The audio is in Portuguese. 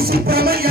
Isso pra amanhã.